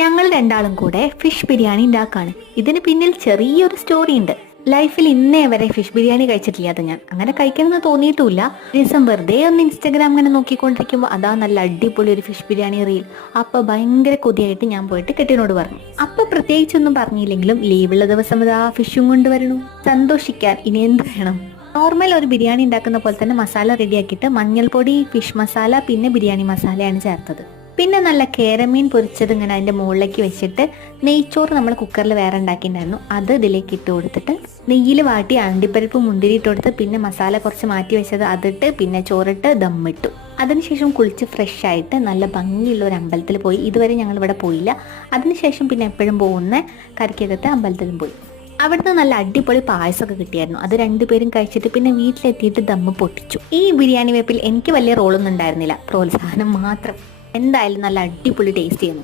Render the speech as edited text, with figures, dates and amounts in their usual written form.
ഞങ്ങൾ രണ്ടാളും കൂടെ ഫിഷ് ബിരിയാണി ഉണ്ടാക്കാണ്. ഇതിന് പിന്നിൽ ചെറിയൊരു സ്റ്റോറി ഉണ്ട്. ലൈഫിൽ ഇന്നേ വരെ ഫിഷ് ബിരിയാണി കഴിച്ചിട്ടില്ലാത്ത ഞാൻ അങ്ങനെ കഴിക്കണമെന്ന് തോന്നിയിട്ടുമില്ല. ദിവസം വെറുതെ ഒന്ന് ഇൻസ്റ്റാഗ്രാം ഇങ്ങനെ നോക്കിക്കൊണ്ടിരിക്കുമ്പോൾ അതാ നല്ല അടിപൊളി ഒരു ഫിഷ് ബിരിയാണി റീൽ. അപ്പൊ ഭയങ്കര കൊതിയായിട്ട് ഞാൻ പോയിട്ട് കെട്ടിനോട് പറഞ്ഞു. അപ്പൊ പ്രത്യേകിച്ചൊന്നും പറഞ്ഞില്ലെങ്കിലും ലീവുള്ള ദിവസം ഇതാ ഫിഷും കൊണ്ടുവരണു. സന്തോഷിക്കാൻ ഇനി എന്ത് വേണം. നോർമൽ ഒരു ബിരിയാണി ഉണ്ടാക്കുന്ന പോലെ തന്നെ മസാല റെഡിയാക്കിയിട്ട് മഞ്ഞൾപ്പൊടി, ഫിഷ് മസാല, പിന്നെ ബിരിയാണി മസാലയാണ് ചേർത്തത്. പിന്നെ നല്ല കേരമീൻ പൊരിച്ചത് ഇങ്ങനെ അതിൻ്റെ മുകളിലേക്ക് വെച്ചിട്ട് നെയ്ച്ചോറ് നമ്മൾ കുക്കറിൽ വേറെ ഉണ്ടാക്കിയിട്ടുണ്ടായിരുന്നു. അത് ഇതിലേക്ക് ഇട്ട് കൊടുത്തിട്ട് നെയ്യിൽ വാട്ടി അണ്ടിപ്പരിപ്പ് മുന്തിരി ഇട്ട് കൊടുത്ത് പിന്നെ മസാല കുറച്ച് മാറ്റി വെച്ചത് അതിട്ട് പിന്നെ ചോറിട്ട് ദമ്മിട്ടു. അതിനുശേഷം കുളിച്ച് ഫ്രഷ് ആയിട്ട് നല്ല ഭംഗിയുള്ള ഒരു അമ്പലത്തിൽ പോയി. ഇതുവരെ ഞങ്ങൾ ഇവിടെ പോയില്ല. അതിനുശേഷം പിന്നെ എപ്പോഴും പോകുന്ന കരയ്ക്കകത്തെ അമ്പലത്തിലും പോയി. അവിടുന്ന് നല്ല അടിപൊളി പായസമൊക്കെ കിട്ടിയായിരുന്നു. അത് രണ്ടുപേരും കഴിച്ചിട്ട് പിന്നെ വീട്ടിലെത്തിയിട്ട് ദമ്മ് പൊട്ടിച്ചു. ഈ ബിരിയാണി വെപ്പിൽ എനിക്ക് വലിയ റോളൊന്നും ഉണ്ടായിരുന്നില്ല, പ്രോത്സാഹനം മാത്രം. എന്തായാലും നല്ല അടിപൊളി ടേസ്റ്റ് ചെയ്യുന്നു.